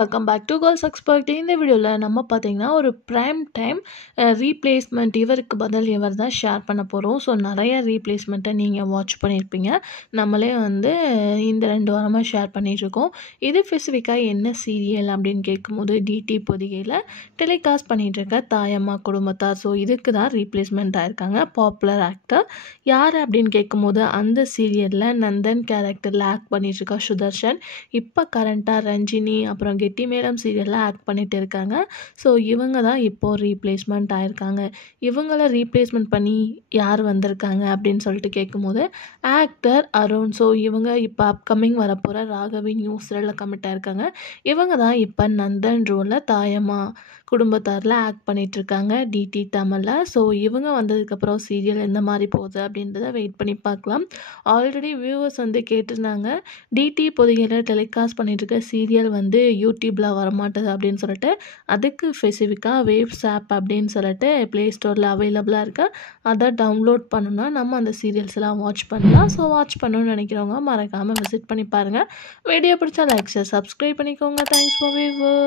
Welcome back to girls expert. இந்த வீடியோவில் நம்ம பார்த்தீங்கன்னா ஒரு ப்ரைம் டைம் ரீப்ளேஸ்மெண்ட் இவருக்கு பதில் இவர் தான் ஷேர் பண்ண போகிறோம். ஸோ நிறைய ரீப்ளேஸ்மெண்ட்டை நீங்கள் வாட்ச் பண்ணியிருப்பீங்க. நம்மளே வந்து இந்த 2 வாரமாக ஷேர் பண்ணிகிட்ருக்கோம். இது ஸ்பெசிஃபிக்காக என்ன சீரியல் அப்படின்னு கேட்கும்போது டிடி பொதிகையில் டெலிகாஸ்ட் பண்ணிகிட்ருக்க தாயம்மா குடும்பத்தார். ஸோ இதுக்கு தான் ரீப்ளேஸ்மெண்ட் ஆயிருக்காங்க. பாப்புலர் ஆக்டர் யார் அப்படின்னு கேட்கும்போது அந்த சீரியலில் நந்தன் கேரக்டரில் ஆக்ட் பண்ணிகிட்ருக்கா சுதர்ஷன். இப்போ கரண்ட்டாக ரஞ்சினி அப்புறம் கெட்டி மேளம் சீரியலில் ஆக்ட் பண்ணிகிட்டு இருக்காங்க. ஸோ இவங்க தான் இப்போது ரீப்ளேஸ்மெண்ட் ஆயிருக்காங்க. இவங்கள ரீப்ளேஸ்மெண்ட் பண்ணி யார் வந்திருக்காங்க அப்படின்னு சொல்லிட்டு கேட்கும்போது ஆக்டர் அருண். ஸோ இவங்க இப்போ அப்கமிங் வரப்போகிற ராகவி நியூஸ் சீரியலில் கமிட் ஆயிருக்காங்க. இவங்க தான் இப்போ நந்தன் ரோலில் தாயம்மா குடும்பத்தாரில் ஆக்ட் பண்ணிகிட்ருக்காங்க டிடி தமிழில். ஸோ இவங்க வந்ததுக்கப்புறம் சீரியல் எந்த மாதிரி போகுது அப்படின்றத வெயிட் பண்ணி பார்க்கலாம். ஆல்ரெடி வியூவர்ஸ் வந்து கேட்டிருந்தாங்க, டிடி பொதிகையில் டெலிகாஸ்ட் பண்ணிகிட்ருக்க சீரியல் வந்து யூடியூப்பில் வரமாட்டுது அப்படின்னு சொல்லிட்டு. அதுக்கு ஸ்பெசிஃபிக்காக வேவ்ஸ் ஆப் அப்படின்னு சொல்லிட்டு ப்ளே ஸ்டோரில் அவைலபிளாக இருக்குது. அதை டவுன்லோட் பண்ணணுன்னா நம்ம அந்த சீரியல்ஸ் எல்லாம் வாட்ச் பண்ணலாம். ஸோ வாட்ச் பண்ணணும்னு நினைக்கிறவங்க மறக்காமல் விசிட் பண்ணி பாருங்கள். வீடியோ பிடிச்சா லைக் ஷேர் சப்ஸ்கிரைப் பண்ணிக்கோங்க. Thanks for viewer.